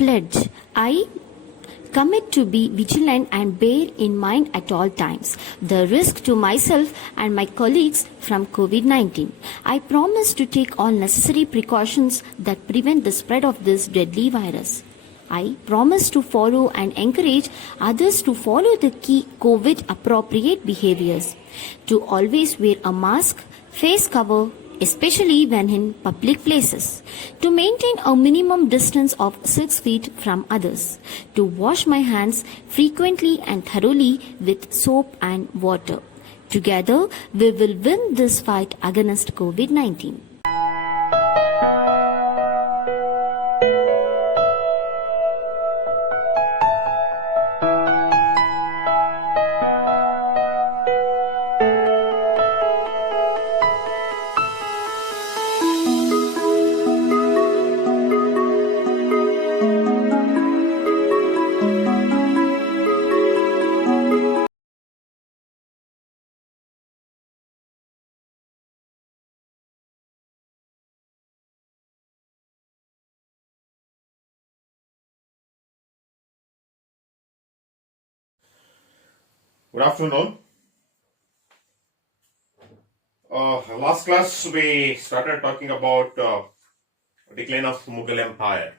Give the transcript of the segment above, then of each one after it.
pledge. I commit to be vigilant and bear in mind at all times the risk to myself and my colleagues from COVID-19. I promise to take all necessary precautions that prevent the spread of this deadly virus. I promise to follow and encourage others to follow the key COVID appropriate behaviors, to always wear a mask, face cover, especially when in public places, to maintain a minimum distance of 6 feet from others, to wash my hands frequently and thoroughly with soap and water. Together, we will win this fight against COVID-19. Good afternoon. Last class we started talking about decline of Mughal Empire,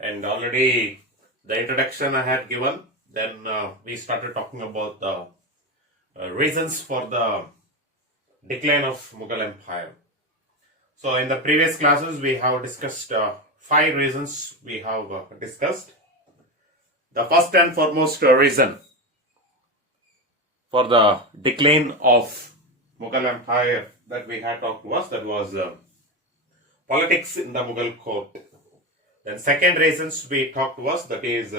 and already the introduction I had given. Then we started talking about the reasons for the decline of Mughal Empire. So in the previous classes we have discussed 5 reasons we have discussed. The first and foremost reason for the decline of Mughal Empire that we had talked was politics in the Mughal court. Then second reasons we talked was that is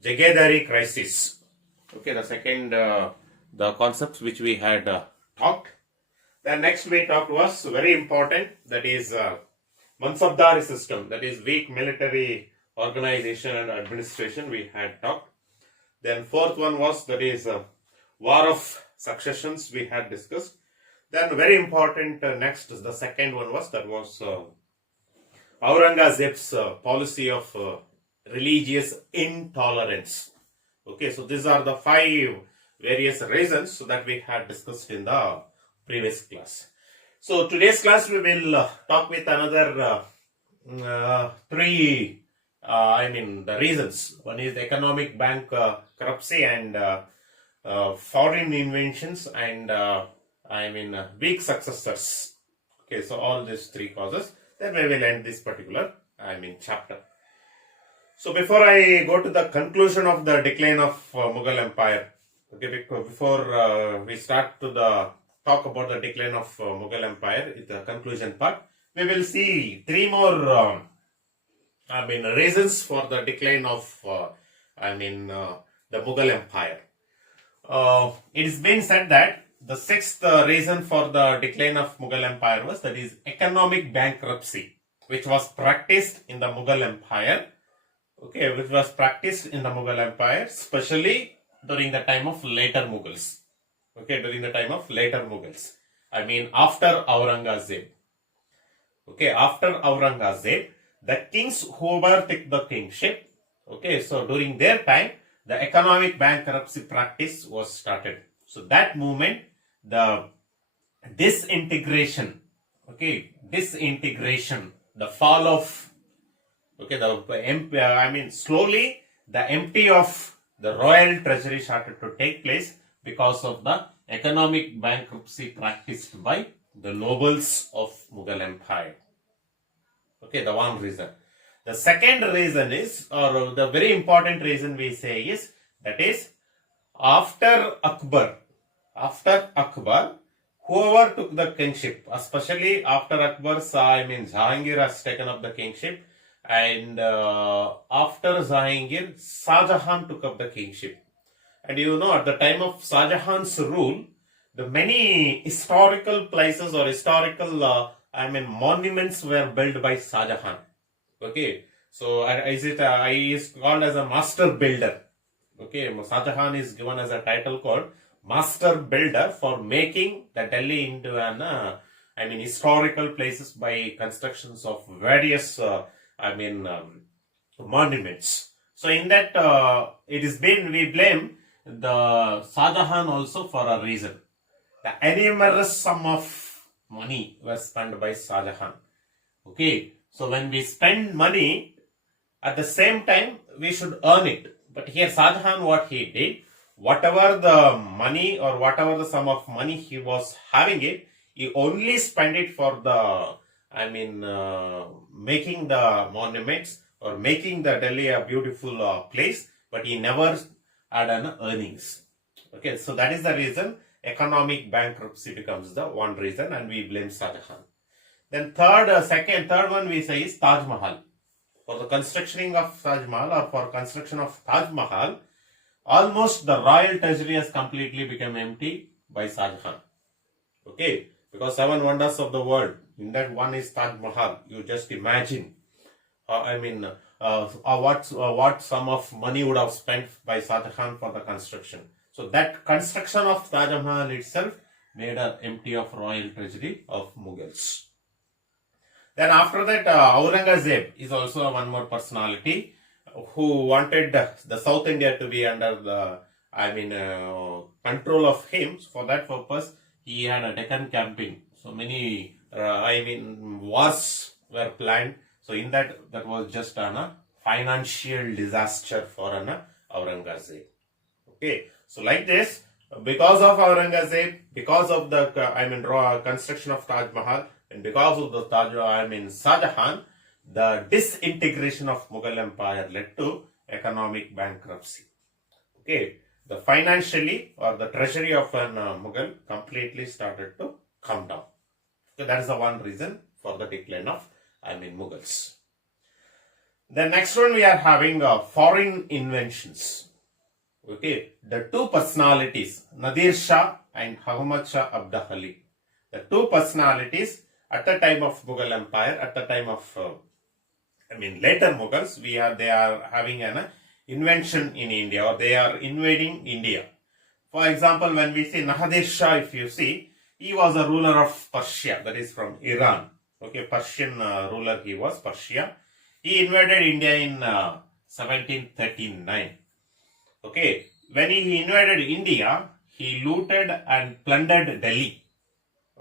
Jagadari crisis. Okay, the second the concepts which we had talked. Then next we talked was very important, that is Mansabdar system, that is weak military organization and administration we had talked. Then fourth one was that is War of Successions we had discussed. Then very important next, the second one was Aurangzeb's policy of religious intolerance. Okay, so these are the 5 various reasons that we had discussed in the previous class. So today's class we will talk with another 3 the reasons. One is economic bankruptcy and foreign inventions and weak successors. Okay, so all these 3 causes. Then we will end this particular chapter. So before I go to the conclusion of the decline of Mughal Empire, okay, before we start to the talk about the decline of Mughal Empire, the conclusion part, we will see 3 more reasons for the decline of the Mughal Empire. It is been said that the 6th reason for the decline of Mughal Empire was that is economic bankruptcy, which was practiced in the Mughal Empire. Okay, which was practiced in the Mughal Empire, especially during the time of later Mughals. Okay, during the time of later Mughals. After Aurangzeb. Okay, after Aurangzeb, the kings who were took the kingship. Okay, so during their time, the economic bankruptcy practice was started. So that moment, the disintegration, the fall of, slowly the empty of the royal treasury started to take place because of the economic bankruptcy practiced by the nobles of Mughal Empire. Okay, the one reason. The second reason is, or the very important reason we say is, that is after Akbar, whoever took the kingship, especially after Akbar, Jahangir has taken up the kingship, and after Jahangir, Shah Jahan took up the kingship. And at the time of Shah Jahan's rule, the many historical places or historical monuments were built by Shah Jahan. Okay, so he is called as a master builder. Okay, Shah Jahan is given as a title called master builder for making the Delhi into an historical places by constructions of various monuments. So in that, we blame the Shah Jahan also for a reason. The enormous sum of money was spent by Shah Jahan. Okay, so when we spend money, at the same time we should earn it. But here Shah Jahan, what he did, whatever the money or whatever the sum of money he was having it, he only spent it for the, making the monuments or making the Delhi a beautiful place, but he never had an earnings. Okay, so that is the reason economic bankruptcy becomes the one reason, and we blame Shah Jahan. Then third one we say is Taj Mahal. For the construction of Taj Mahal or for construction of Taj Mahal, almost the royal treasury has completely become empty by Shah Jahan. Okay, because 7 wonders of the world, in that one is Taj Mahal. You just imagine, what sum of money would have spent by Shah Jahan for the construction. So that construction of Taj Mahal itself made her empty of royal treasury of Mughals. Then after that, Aurangzeb is also one more personality who wanted the South India to be under the, control of him. So for that purpose, he had a Deccan campaign. So many, wars were planned. So in that was just a financial disaster for Aurangzeb. Okay, so like this, because of Aurangzeb, because of the construction of Taj Mahal, and because of the Shah Jahan, the disintegration of Mughal Empire led to economic bankruptcy. Okay, the financially or the treasury of an Mughal completely started to come down. So that is the one reason for the decline of Mughals. The next one we are having foreign inventions. Okay, the two personalities, Nadir Shah and Ahmad Shah Abdali. The two personalities at the time of Mughal Empire, at the time of later Mughals, they are having an invention in India, or they are invading India. For example, when we see Nadir Shah, if you see, he was a ruler of Persia, that is from Iran. Okay, Persian ruler he was, Persia. He invaded India in 1739. Okay, when he invaded India, he looted and plundered Delhi.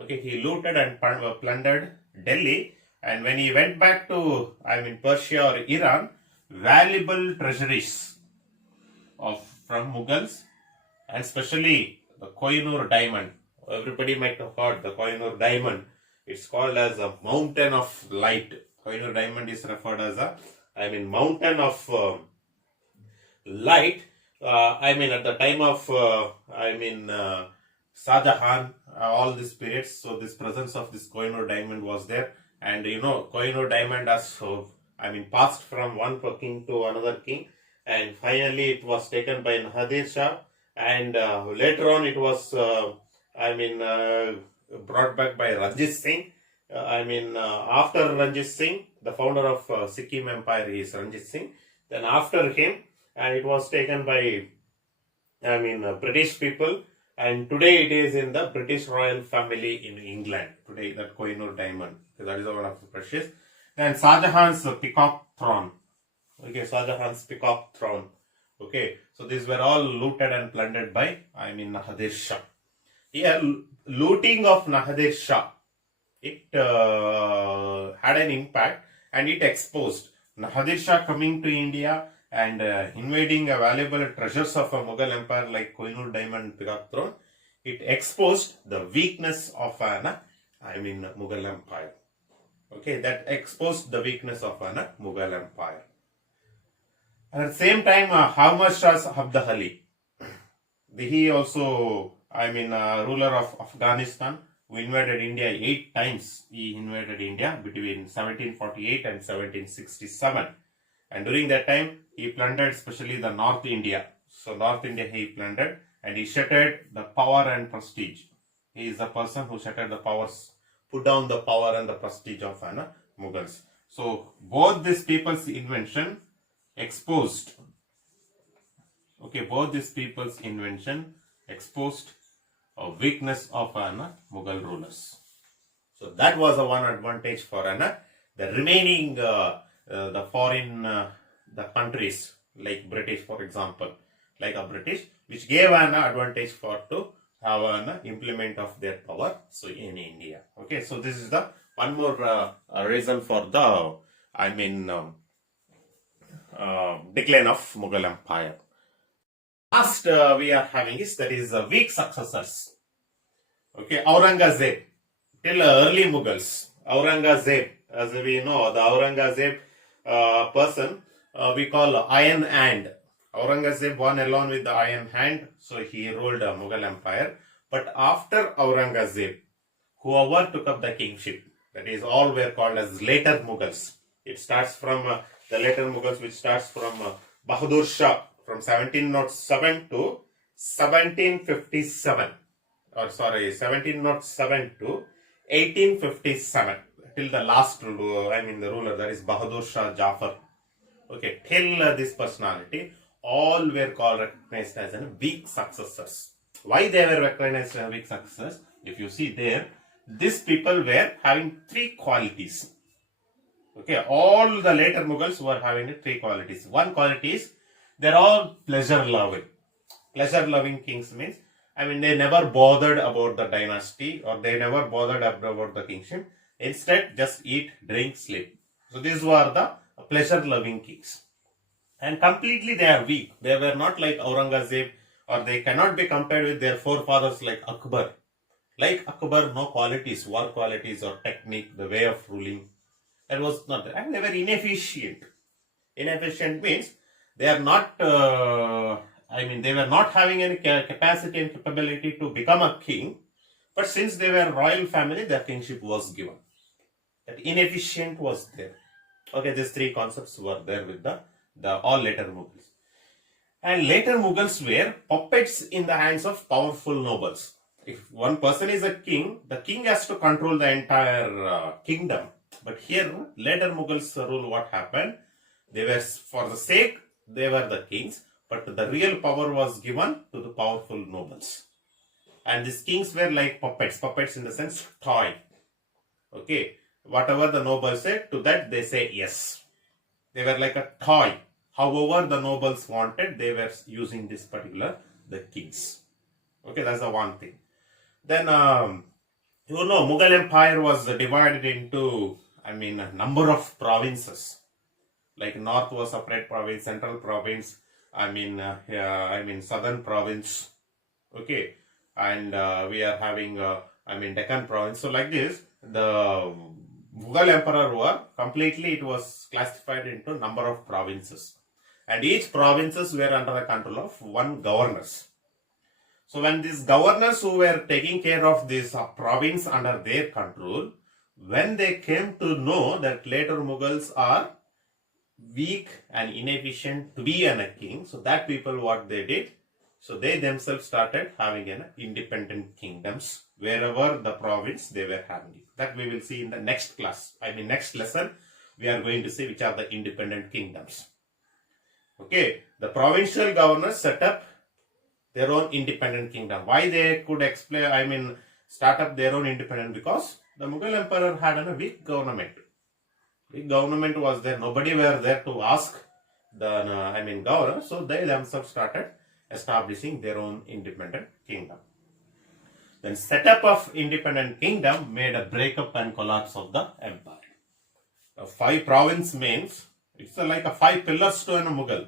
Okay, he looted and plundered Delhi, and when he went back to Persia or Iran, valuable treasuries from Mughals, and especially the Kohinoor diamond. Everybody might have heard the Kohinoor diamond. It's called as a mountain of light. Kohinoor diamond is referred as a mountain of light. At the time of Shah Jahan, all these periods, so this presence of this Kohinoor diamond was there, and Kohinoor diamond has passed from one king to another king, and finally it was taken by Nadir Shah, and later on it was brought back by Ranjit Singh. After Ranjit Singh, the founder of Sikkim Empire is Ranjit Singh. Then after him, and it was taken by British people, and today it is in the British royal family in England. Today that Kohinoor diamond, that is one of the precious. Then Shah Jahan's peacock throne. Okay, Shah Jahan's peacock throne. Okay, so these were all looted and plundered by Nadir Shah. Here, looting of Nadir Shah, it had an impact, and it exposed Nadir Shah coming to India and invading valuable treasures of a Mughal empire like Kohinoor diamond, peacock throne. It exposed the weakness of an Mughal empire. Okay, that exposed the weakness of an Mughal empire. And at the same time, Ahmad Shah Abdali, he also ruler of Afghanistan, who invaded India 8 times. He invaded India between 1748 and 1767. And during that time, he plundered especially the North India. So North India he plundered, and he shattered the power and prestige. He is the person who shattered the powers, put down the power and the prestige of Mughals. So both these people's invention exposed. Okay, both these people's invention exposed a weakness of Mughal rulers. So that was the one advantage for the remaining the foreign the countries like British, for example, like a British, which gave an advantage for to have an implement of their power. So in India, okay. So this is the one more reason for the decline of Mughal Empire. Last we are having is that is weak successors. Okay, Aurangzeb till early Mughals. Aurangzeb, as we know, the Aurangzeb person we call Iron Hand. Aurangzeb won alone with the Iron Hand, so he ruled the Mughal Empire. But after Aurangzeb, whoever took up the kingship, that is all were called as later Mughals. It starts from the later Mughals, which starts from Bahadur Shah from 1707 to 1757. Or sorry, 1707 to 1857. Till the last, the ruler, that is Bahadur Shah Jafar. Okay, till this personality, all were called recognized as weak successors. Why they were recognized as weak successors? If you see there, these people were having three qualities. Okay, all the later Mughals were having three qualities. One quality is they're all pleasure loving. Pleasure loving kings means, they never bothered about the dynasty or they never bothered about the kingship. Instead, just eat, drink, sleep. So these were the pleasure loving kings. And completely they are weak. They were not like Aurangzeb, or they cannot be compared with their forefathers like Akbar. Like Akbar, no qualities, war qualities or technique, the way of ruling. That was not there. And they were inefficient. Inefficient means they are not, they were not having any capacity and capability to become a king. But since they were royal family, their kingship was given. That inefficient was there. Okay, these three concepts were there with the all later Mughals. And later Mughals were puppets in the hands of powerful nobles. If one person is a king, the king has to control the entire kingdom. But here, later Mughals rule, what happened? They were, for the sake, they were the kings, but the real power was given to the powerful nobles. And these kings were like puppets. Puppets in the sense toy. Okay. Whatever the nobles said, to that they say yes. They were like a toy. However the nobles wanted, they were using this particular, the kings. Okay, that's the one thing. Then, Mughal Empire was divided into, a number of provinces. Like North was separate province, Central province, Southern province. Okay. And we are having, Deccan province. So like this, the Mughal Emperor were completely, it was classified into number of provinces. And each provinces were under the control of one governors. So when these governors who were taking care of this province under their control, when they came to know that later Mughals are weak and inefficient to be a king, so that people what they did, so they themselves started having independent kingdoms wherever the province they were having it. That we will see in the next class. Next lesson, we are going to see which are the independent kingdoms. Okay, the provincial governors set up their own independent kingdom. Why they could explain, start up their own independent? Because the Mughal Emperor had a weak government. Weak government was there. Nobody were there to ask the, governor. So they themselves started establishing their own independent kingdom. Then setup of independent kingdom made a breakup and collapse of the empire. The 5 province means, it's like a 5 pillars to a Mughal.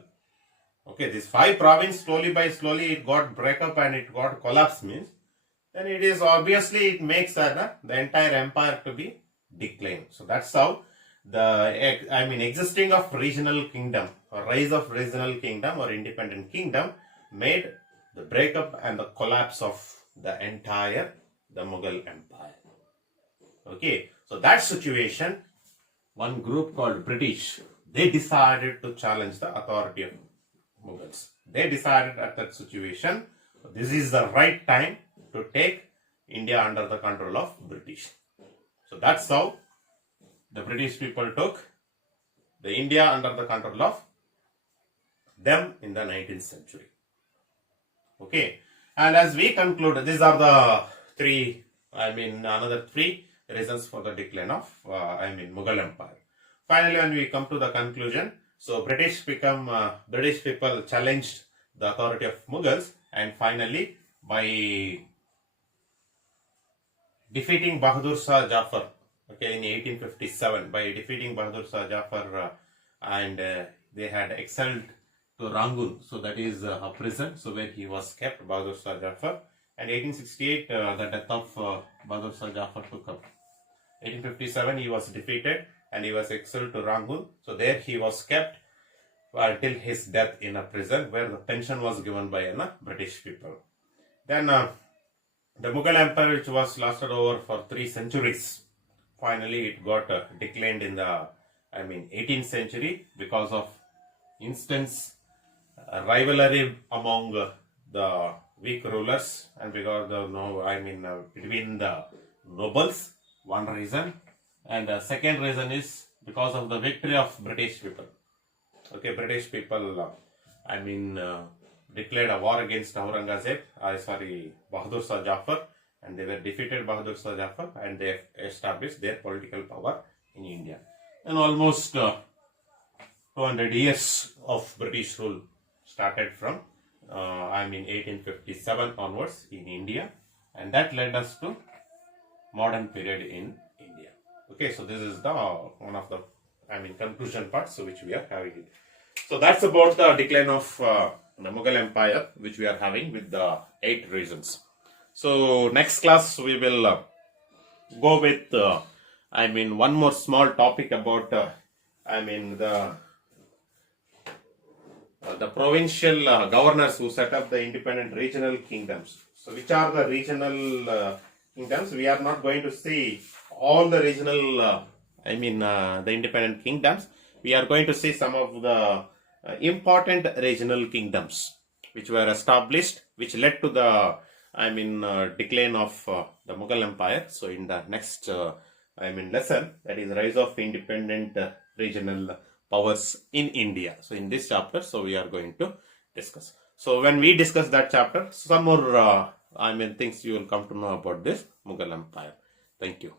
Okay, this 5 province slowly by slowly it got breakup and it got collapse means, then it is obviously it makes the entire empire to be declined. So that's how the existing of regional kingdom or rise of regional kingdom or independent kingdom made the breakup and the collapse of the entire the Mughal empire. Okay, so that situation, one group called British, they decided to challenge the authority of Mughals. They decided at that situation, this is the right time to take India under the control of British. So that's how the British people took the India under the control of them in the 19th century. Okay, and as we conclude, these are the 3, another 3 reasons for the decline of, Mughal Empire. Finally, when we come to the conclusion, So British people challenged the authority of Mughals, and finally by defeating Bahadur Shah Jafar, okay, in 1857, by defeating Bahadur Shah Jafar, and they had exiled to Rangoon, so that is a prison, so where he was kept, Bahadur Shah Jafar. And 1868, the death of Bahadur Shah Jafar took up. 1857, he was defeated and he was exiled to Rangoon, so there he was kept until his death in a prison, where the pension was given by British people. Then the Mughal Empire, which was lasted over for 3 centuries, finally it got declined in the 18th century because of instance rivalry among the weak rulers, and because between the nobles, one reason, and the second reason is because of the victory of British people. Okay, British people declared a war against Bahadur Shah Jafar, and they were defeated Bahadur Shah Jafar, and they established their political power in India. And almost 200 years of British rule started from 1857 onwards in India, and that led us to modern period in India. Okay, so this is the one of the conclusion parts, so which we are having it. So that's about the decline of the Mughal Empire, which we are having with the 8 reasons. So next class we will go with one more small topic about the provincial governors who set up the independent regional kingdoms. So which are the regional kingdoms? We are not going to see all the regional the independent kingdoms. We are going to see some of the important regional kingdoms which were established, which led to the decline of the Mughal Empire. So in the next lesson, that is rise of independent regional powers in India. So in this chapter, so we are going to discuss. So when we discuss that chapter, some more things you will come to know about this Mughal Empire. Thank you.